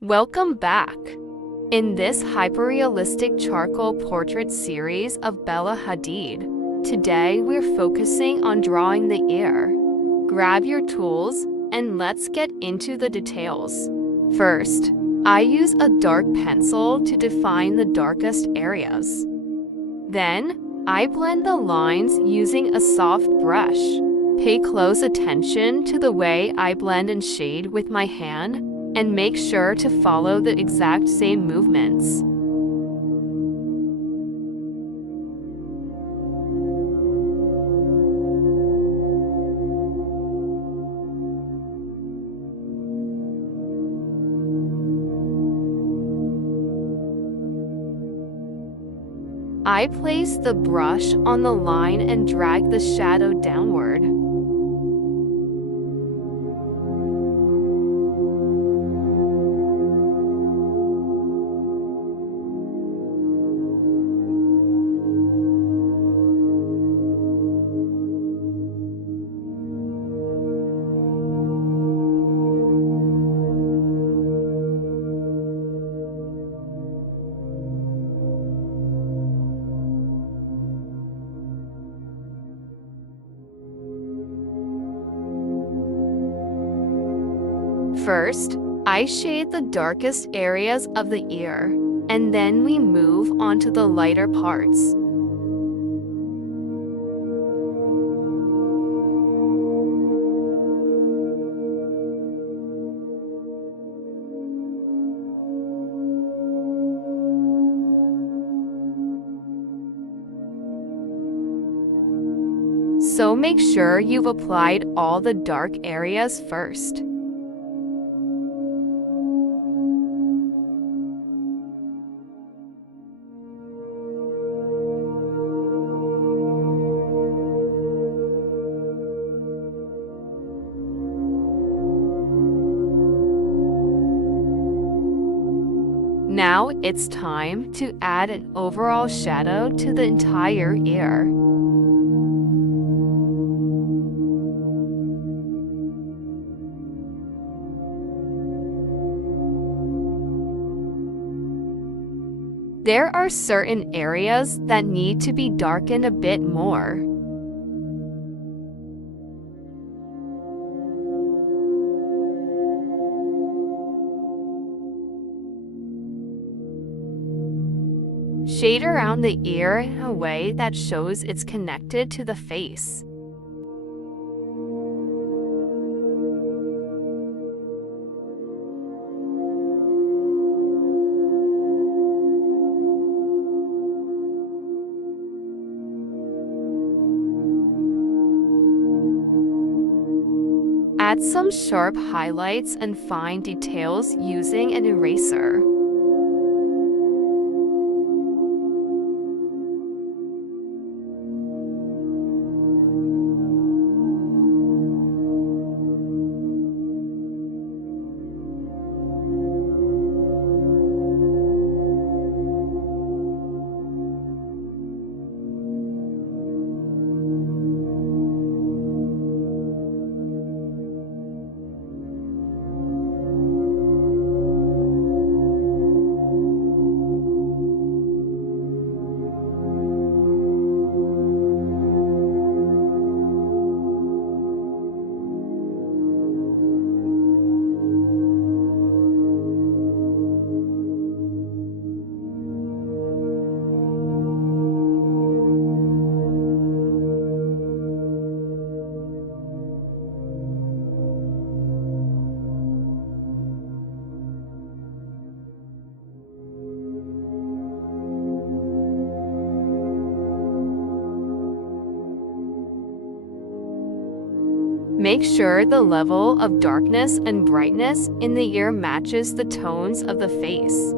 Welcome back! In this hyperrealistic charcoal portrait series of Bella Hadid, today we're focusing on drawing the ear. Grab your tools and let's get into the details. First, I use a dark pencil to define the darkest areas. Then, I blend the lines using a soft brush. Pay close attention to the way I blend and shade with my hand, and make sure to follow the exact same movements. I place the brush on the line and drag the shadow downward. First, I shade the darkest areas of the ear, and then we move on to the lighter parts. So make sure you've applied all the dark areas first. Now it's time to add an overall shadow to the entire ear. There are certain areas that need to be darkened a bit more. Shade around the ear in a way that shows it's connected to the face. Add some sharp highlights and fine details using an eraser. Make sure the level of darkness and brightness in the ear matches the tones of the face.